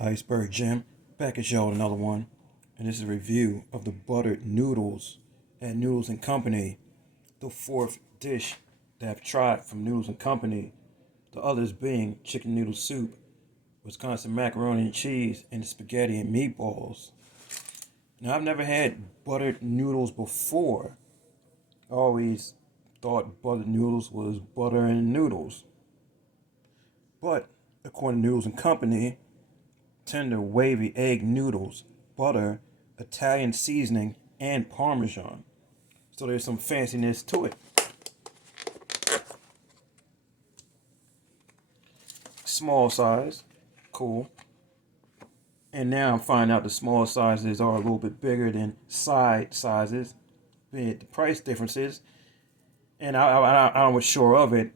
Iceberg Jim, back at y'all with another one, and this is a review of the buttered noodles at Noodles and Company, the fourth dish that I've tried from Noodles and Company, the others being chicken noodle soup, Wisconsin macaroni and cheese, and spaghetti and meatballs. Now, I've never had buttered noodles before. I always thought buttered noodles was butter and noodles. But according to Noodles and Company, tender wavy egg noodles, butter, Italian seasoning, and parmesan. So there's some fanciness to it. Small size, cool. And now I'm finding out the small sizes are a little bit bigger than side sizes, be it the price differences. And I was sure of it,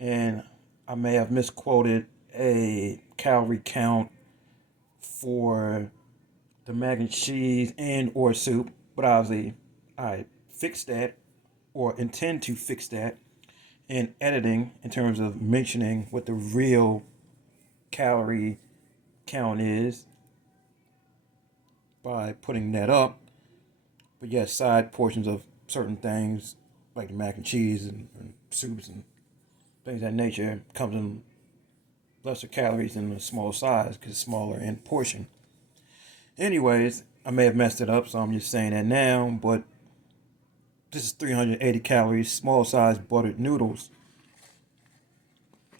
and I may have misquoted a calorie count for the mac and cheese and or soup, but obviously I fixed that or intend to fix that in editing in terms of mentioning what the real calorie count is by putting that up. But yes, side portions of certain things like the mac and cheese and soups and things of that nature comes in lesser calories than the small size because it's smaller in portion. Anyways, I may have messed it up, so I'm just saying that now, but this is 380 calories, small size buttered noodles.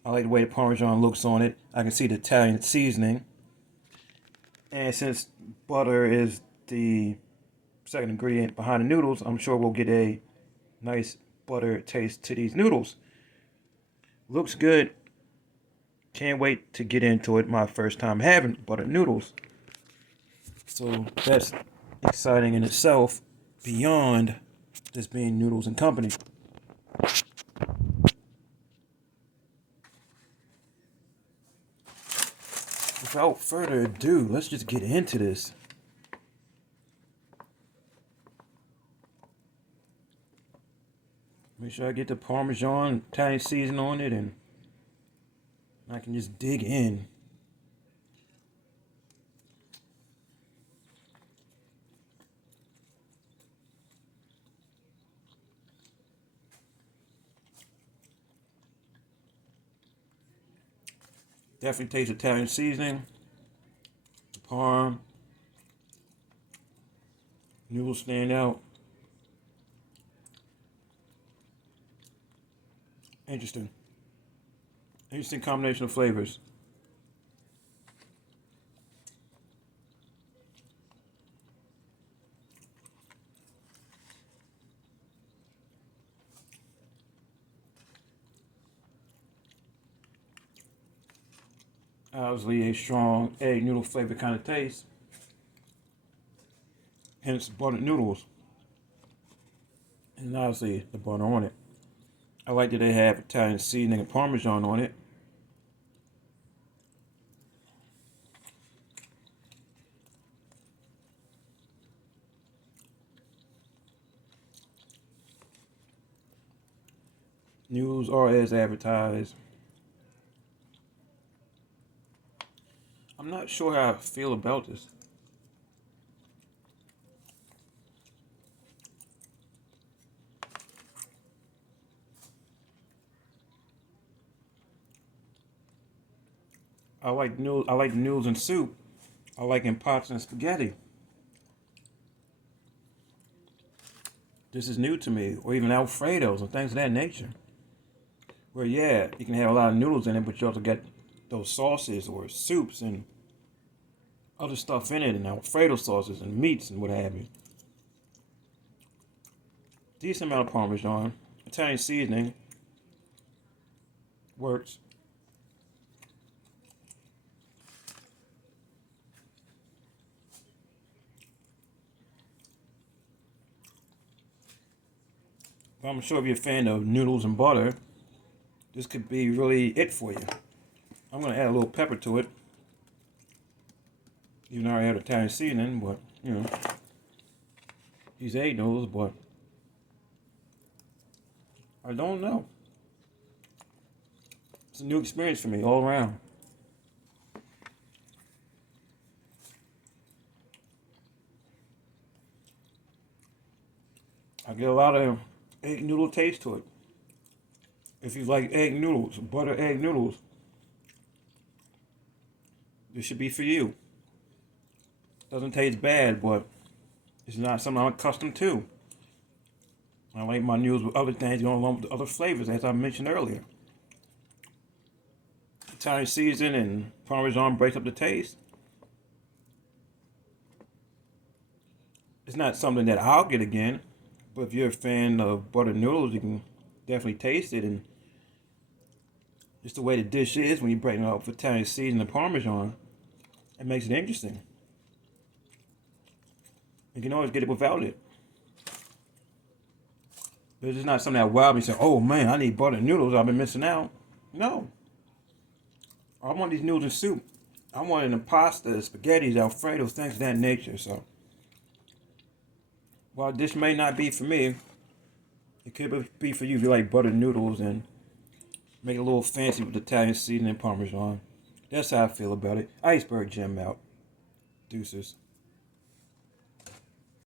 I like the way the Parmesan looks on it. I can see the Italian seasoning. And since butter is the second ingredient behind the noodles, I'm sure we'll get a nice butter taste to these noodles. Looks good. Can't wait to get into it. My first time having buttered noodles. So that's exciting in itself beyond this being Noodles and Company. Without further ado, let's just get into this. Make sure I get the Parmesan Italian seasoning on it and I can just dig in. Definitely taste Italian seasoning, the parm, noodles stand out. Interesting. Interesting combination of flavors. Obviously, a strong egg noodle flavor kind of taste. Hence, buttered noodles. And obviously, the butter on it. I like that they have Italian seasoning and Parmesan on it. Noodles are as advertised. I'm not sure how I feel about this. I like noodles and soup. I like in pots and spaghetti. This is new to me, or even Alfredos and things of that nature. Where yeah, you can have a lot of noodles in it, but you also get those sauces or soups and other stuff in it, and Alfredo sauces and meats and what have you. Decent amount of Parmesan, Italian seasoning works. But I'm sure if you're a fan of noodles and butter, this could be really it for you. I'm gonna add a little pepper to it. Even though I already have Italian seasoning, but you know, these egg noodles, but I don't know. It's a new experience for me all around. I get a lot of egg noodle taste to it. If you like egg noodles, butter egg noodles, this should be for you. Doesn't taste bad, but it's not something I'm accustomed to. I like my noodles with other things going along with the other flavors, as I mentioned earlier. Italian season and parmesan breaks up the taste. It's not something that I'll get again, but if you're a fan of butter noodles, you can definitely taste it. And just the way the dish is when you break it up with Italian season and parmesan, it makes it interesting. You can always get it without it. But it's not something that wow me say, oh man, I need butter noodles, I've been missing out. No. I want these noodles in soup. I want it in pasta, spaghettis, Alfredos, things of that nature. So, while this may not be for me, it could be for you if you like butter noodles and make it a little fancy with Italian seasoning and parmesan. That's how I feel about it. Iceberg Gem out. Deuces.